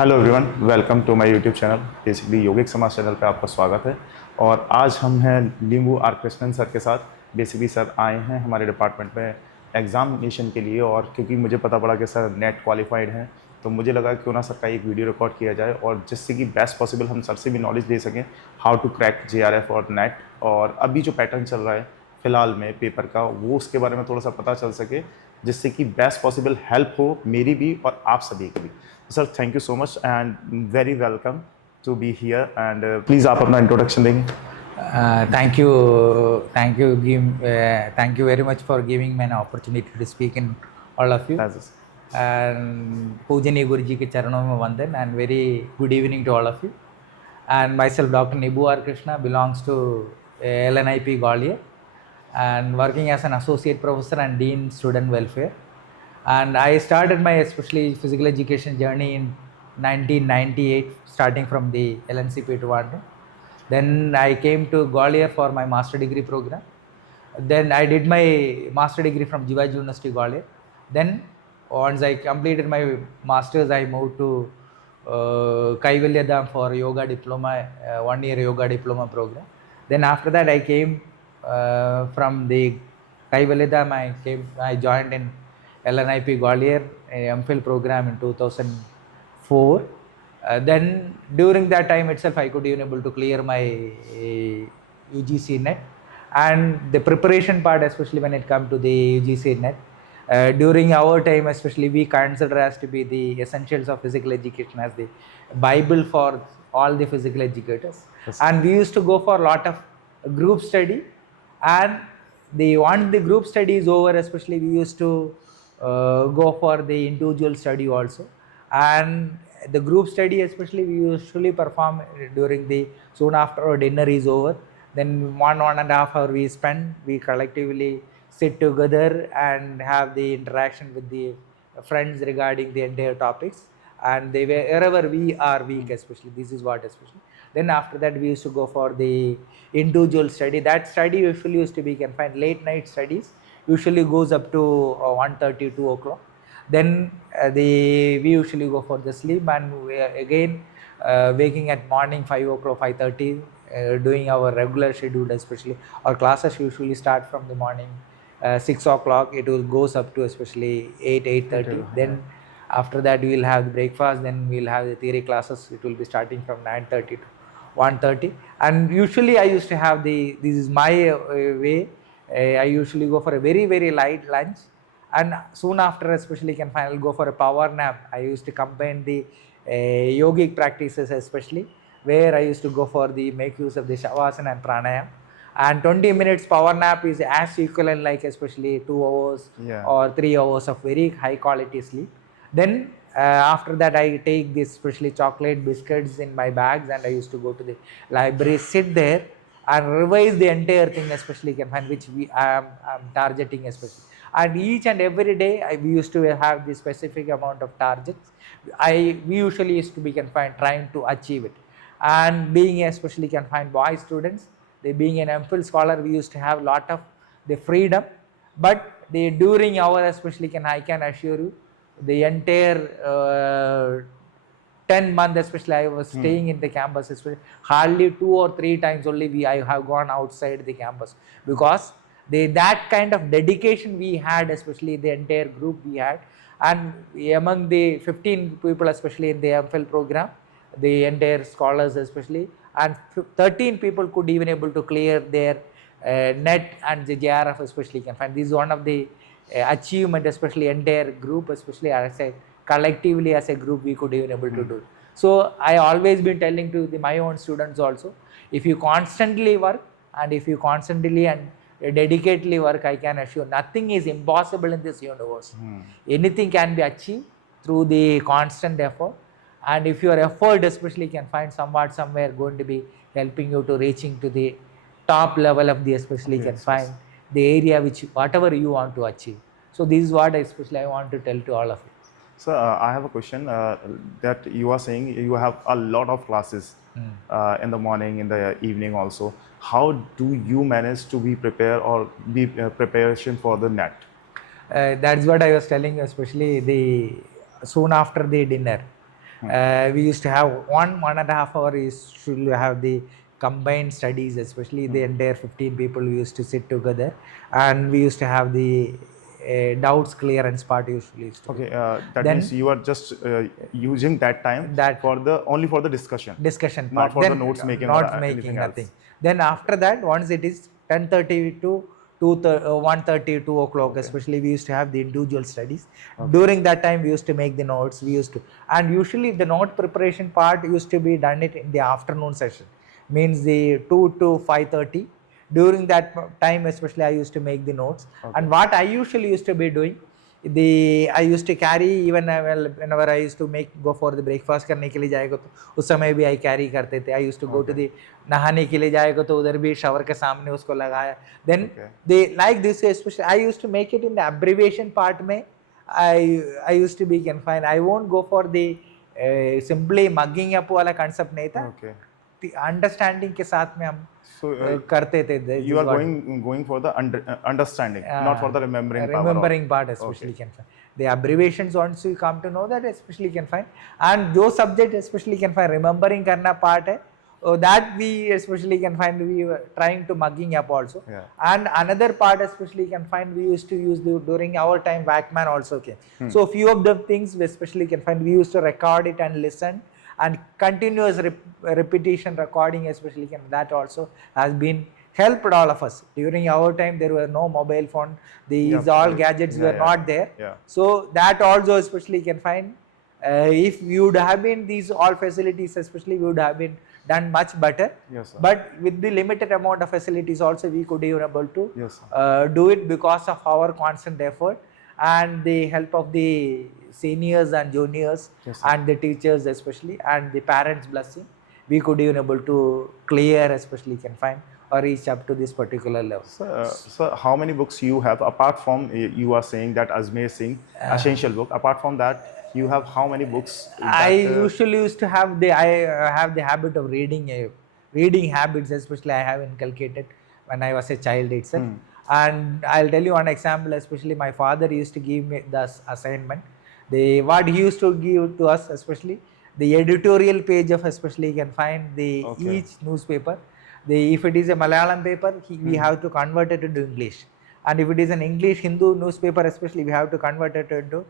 Hello everyone, welcome to my YouTube channel. Basically yogic Samaj channel पे आपका स्वागत है। और आज हम हैं नींबू आर कृष्णन सर के साथ। बेसिकली सर आए हैं हमारे डिपार्टमेंट में एग्जामिनेशन के लिए, और क्योंकि मुझे पता पड़ा कि सर नेट क्वालिफाइड हैं, तो मुझे लगा क्यों ना सर का एक वीडियो रिकॉर्ड किया जाए, और जिससे कि बेस्ट पॉसिबल हम सर से भी नॉलेज ले सकें हाउ टू क्रैक JRF और नेट। और अभी जो पैटर्न चल रहा है फ़िलहाल में पेपर का, वो उसके बारे में थोड़ा सा पता चल सके, जिससे कि बेस्ट पॉसिबल हेल्प हो मेरी भी और आप सभी की भी। Sir thank you so much and very welcome to be here. And please आप अपना इंट्रोडक्शन देंगे। Thank you very much for giving me an opportunity to speak in all of you. As And Pujani Guruji ke charanon mein vandan, and very good evening to all of you. And myself, Dr. Nibu R. Krishna, belongs to LNIP Gwalior and working as an associate professor and dean student welfare. And I started my especially physical education journey in 1998, starting from the LNCP Trivandrum. Then I came to Gwalior for my master degree program. Then I did my master degree from Jivaji University, Gwalior. Then once I completed my masters, I moved to Kaivalya Dham for yoga diploma, 1 year yoga diploma program. Then after that, I came from the Kaivalya Dham. I joined in LNIP Gwalior, a MPhil program in 2004. Then during that time itself, I could even able to clear my UGC net, and the preparation part, especially when it comes to the UGC net. During our time, especially, we consider as to be the essentials of physical education as the Bible for all the physical educators. Yes. And we used to go for a lot of group study, and once the group study is over, especially, we used to go for the individual study also. And the group study, especially, we usually perform during the soon after our dinner is over. Then 1.5 hour we spend, we collectively sit together and have the interaction with the friends regarding the entire topics. And wherever we are weak, especially, this is what especially. Then after that, we used to go for the individual study. That study usually used to be confined late night studies, usually goes up to 1:30, 2 o'clock. Then we usually go for the sleep, and we are again waking at morning 5 o'clock, 5:30, doing our regular schedule. Especially our classes usually start from the morning 6 o'clock. It will goes up to especially 8:30. Then after that, we will have the breakfast. Then we will have the theory classes. It will be starting from 9:30 to 1:30. And usually I used to have this is my way. I usually go for a very light lunch, and soon after, especially, can finally go for a power nap. I used to combine the yogic practices, especially, where I used to go for the make use of the shavasana and pranayam. And 20 minutes power nap is as equivalent like especially 2 hours or 3 hours of very high quality sleep. Then after that, I take this especially chocolate biscuits in my bags, and I used to go to the library, sit there and revise the entire thing, especially can find which I am targeting especially. And each and every day, we used to have the specific amount of targets. We usually used to be confined trying to achieve it. And being especially confined boy students, they being an MPhil scholar, we used to have a lot of the freedom. But during our especially I can assure you, the entire 10 months, especially, I was staying in the campus, especially hardly 2 or 3 times only I have gone outside the campus, because that kind of dedication we had, especially the entire group we had. And among the 15 people, especially in the MPhil program, the entire scholars especially, and 13 people could even able to clear their net and the JRF especially can find. This is one of the achievement, especially entire group, especially as a collectively as a group we could even able to do. So I always been telling to my own students also, if you constantly work and if you constantly and dedicatedly work, I can assure nothing is impossible in this universe. Anything can be achieved through the constant effort. And if your effort especially can find somewhere going to be helping you to reaching to the top level of the especially can find the area which whatever you want to achieve. So this is what especially I want to tell to all of you. So I have a question that you are saying you have a lot of classes in the morning, in the evening also. How do you manage to be prepared or be preparation for the net? That's what I was telling you, especially soon after the dinner. We used to have 1.5 hour used to have the combined studies, especially the entire 15 people we used to sit together, and we used to have the doubts clearance part usually used to be. Okay, that Then means you are just using that time that for the only for the discussion, discussion not part, for then the notes making or not making anything nothing. else. Then after that, once it is 10:30 to 1:30, 2 o'clock, especially we used to have the individual studies. During that time we used to make the notes, we used to, and usually the note preparation part used to be done it in the afternoon session, means the 2 to 5:30. During that time especially I used to make the notes. And what I usually used to be doing, I used to carry even well, whenever I used to go for the breakfast करने के लिए जाएगा तो उस समय भी I carry करते थे. I used to go to the नहाने के लिए जाएगा तो उधर भी shower के सामने उसको लगाया. Then they like this especially I used to make it in the abbreviation part में. I used to be confined. I won't go for the simply mugging up वाला concept नहीं था. The understanding के साथ में हम करते थे. You are going for the understanding, not for the remembering part especially can find. The abbreviations once you come to know that especially can find, and those subject especially can find remembering करना part है. That we especially can find, we were trying to mugging up also. And another part especially can find, we used to use during our time Walkman also came. So few of the things we especially can find, we used to record it and listen, and continuous repetition recording especially can, that also has been helped all of us. During our time there were no mobile phone, these all gadgets were not there. So that also especially can find, if we would have been these all facilities especially, we would have been done much better. But with the limited amount of facilities also we could be able to do it because of our constant effort and the help of the seniors and juniors and the teachers especially, and the parents blessing, we could be able to clear especially can find or reach up to this particular level. So how many books you have apart from you are saying that Ajmer Singh essential book, apart from that you have how many books I usually used to have I have the habit of reading habits especially I have inculcated when I was a child itself. And I'll tell you one example, especially my father used to give me this assignment. What he used to give to us especially, the editorial page of especially you can find the each newspaper. If it is a Malayalam paper, we have to convert it into English. And if it is an English Hindu newspaper especially, we have to convert it into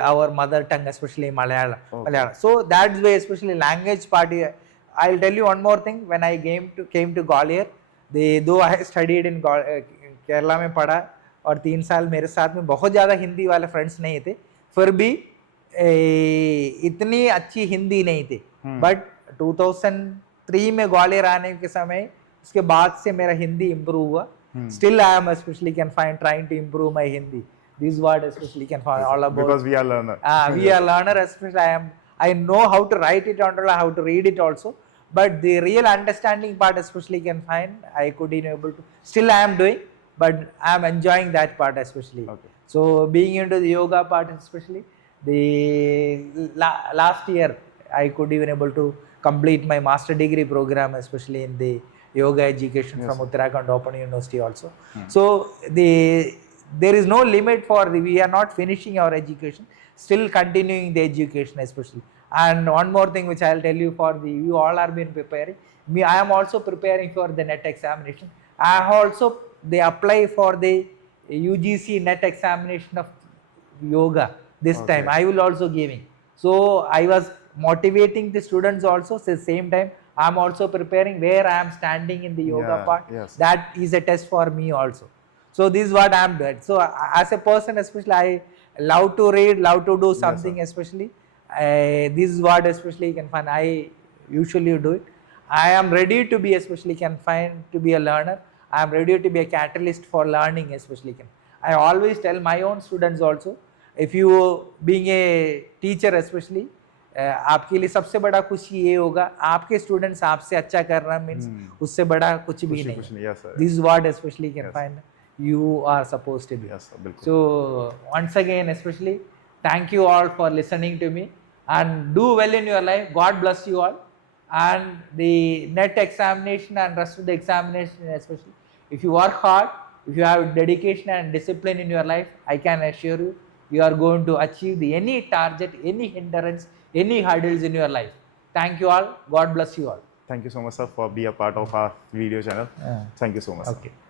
our mother tongue, especially Malayalam. So that's why especially language part. I'll tell you one more thing. When I came to Gwalior, though I studied in Kerala में पढ़ा और 3 साल मेरे साथ में बहुत ज़्यादा हिंदी वाले फ्रेंड्स नहीं थे, फिर भी इतनी अच्छी हिंदी नहीं थी. बट 2003 में ग्वालियर आने के समय उसके बाद से मेरा हिंदी इम्प्रूव हुआ. Still I am especially can find trying to improve my Hindi. This word especially can find all about, because we are learner. We are learner especially. I know how to write it and how to read it also, but the real understanding part especially can find I could be able to. Still I am doing, but I am enjoying that part especially. So being into the yoga part especially, the last year I could even able to complete my master degree program especially in the yoga education from Uttarakhand Open University also. So there is no limit for we are not finishing our education, still continuing the education especially. And one more thing which I will tell you, for you all are been preparing, I am also preparing for the NET examination. I have also apply for the UGC NET examination of yoga this time. I will also giving. So I was motivating the students also. At the same time I am also preparing where I am standing in the yoga part. That is a test for me also. So this is what I am doing. So as a person especially, I love to read, love to do something especially. This is what especially you can find I usually do it. I am ready to be especially can find to be a learner. I am ready to be a catalyst for learning especially. I always tell my own students also, if you being a teacher especially, आपके लिए सबसे बड़ा खुशी ये होगा आपके students आपसे अच्छा कर रहा मीन्स उससे बड़ा कुछ भी नहीं. This is what especially can find you are supposed to be. So once again especially thank you all for listening to me, and do well in your life. God bless you all. And the NET examination and rest of the examination especially, if you work hard, if you have dedication and discipline in your life, I can assure you, you are going to achieve any target, any hindrance any hurdles in your life. Thank you all. God bless you all. Thank you so much, sir, for being a part of our video channel. Thank you so much. Sir. Okay.